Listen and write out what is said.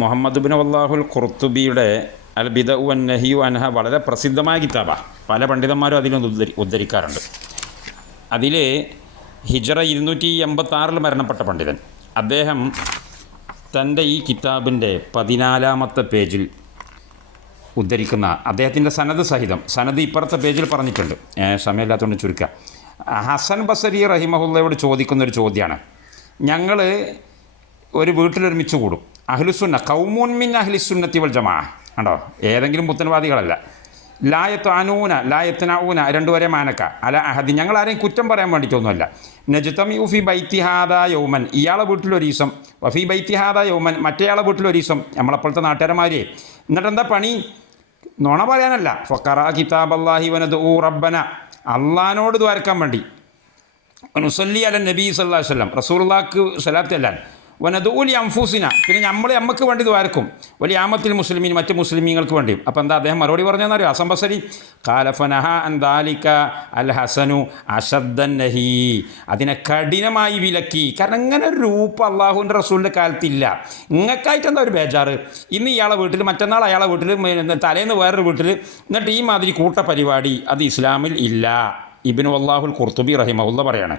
Muhammad bin അള്ളാഹുൽ ഖുർത്തുബിയുടെ അൽ ബിദ ഉൻ നഹിയു അൻഹ വളരെ പ്രസിദ്ധമായ കിതാബാണ് പല പണ്ഡിതന്മാരും അതിലൊന്ന് ഉദ്ധരി ഉദ്ധരിക്കാറുണ്ട്. അതിൽ ഹിജറ ഇരുന്നൂറ്റി എൺപത്തി ആറിൽ മരണപ്പെട്ട പണ്ഡിതൻ. അദ്ദേഹം തന്റെ ഈ കിതാബിന്റെ പതിനാലാമത്തെ പേജിൽ ഉദ്ധരിക്കുന്ന അദ്ദേഹത്തിന്റെ സനത് സഹിതം സനത് ഇപ്പുറത്തെ പേജിൽ പറഞ്ഞിട്ടുണ്ട്. സമയമില്ലാത്തതുകൊണ്ട് ചുരുക്കുക ഹസൻ ബസരി റഹിമഹുല്ലയോട് ചോദിക്കുന്ന ഒരു ചോദ്യമാണ്. ഞങ്ങൾ ഒരു വീട്ടിലൊരുമിച്ച് കൂടും. അഹ്ലുസുന്ന കൗമൂൻ മിൻ അഹ്ലിസുന്നത്തി വൽ ജമാ. ഉണ്ടോ ഏതെങ്കിലും പുത്തൻവാദികളല്ല ലായത്ത് അനൂന ലായത്തിനൂന രണ്ടുപേരെ മാനക്ക. അല അഹദി ഞങ്ങൾ ആരെയും കുറ്റം പറയാൻ വേണ്ടിയിട്ടൊന്നുമല്ല. നജുത്തം യുഫി ബൈത്തിഹാദ യൗമൻ. ഇയാളെ വീട്ടിലൊരു ദിവസം വഫി ബൈത്തിഹാദ യൗമൻ. മറ്റേയാളെ വീട്ടിലൊരു ദിവസം നമ്മളപ്പോഴത്തെ നാട്ടുകാരന്മാരെ. എന്നിട്ട് എന്താ പണി? നുണ പറയാനല്ല. ഫക്കറ കിതാബ് അള്ളാഹി വനത് ഊ റബ്ബന. അള്ളഹാനോട് ദ്വാരക്കാൻ വേണ്ടി. നുസല്ലി അല നബീ സല്ലാ വല്ലം റസൂർലാക്ക് സലാത്ത് അല്ലാൻ വനദൂലി അംഫൂസിന. പിന്നെ നമ്മൾ നമുക്ക് വേണ്ടി ദ്വാരക്കും വലിയ ആമത്തിൽ മുസ്ലിമീൻ മറ്റ് മുസ്ലിമീങ്ങൾക്ക് വേണ്ടിയും അപ്പോൾ എന്താ അദ്ദേഹം മറുപടി പറഞ്ഞതെന്നറിയോ അസംബസരി കാലഫനഹ അന്താലിക്ക അൽ ഹസനു അഷദ്ദൻ നഹി. അതിനെ കഠിനമായി വിലക്കി. കാരണം ഇങ്ങനെ ഒരു രൂപ അള്ളാഹുവിന്റെ റസൂലിന്റെ കാലത്തില്ല. ഇങ്ങക്കായിട്ട് എന്താ ഒരു ബേജാറ്? ഇന്ന് ഇയാളെ വീട്ടിൽ മറ്റന്നാൾ അയാളെ വീട്ടിൽ തലേന്ന് വേറൊരു വീട്ടിൽ എന്നിട്ട് ഈ മാതിരി കൂട്ട പരിപാടി അത് ഇസ്ലാമിൽ ഇല്ല. ഇബിനു അള്ളാഹുൽ ഖുർത്തുബി റഹിമഹുല്ല പറയാണ്.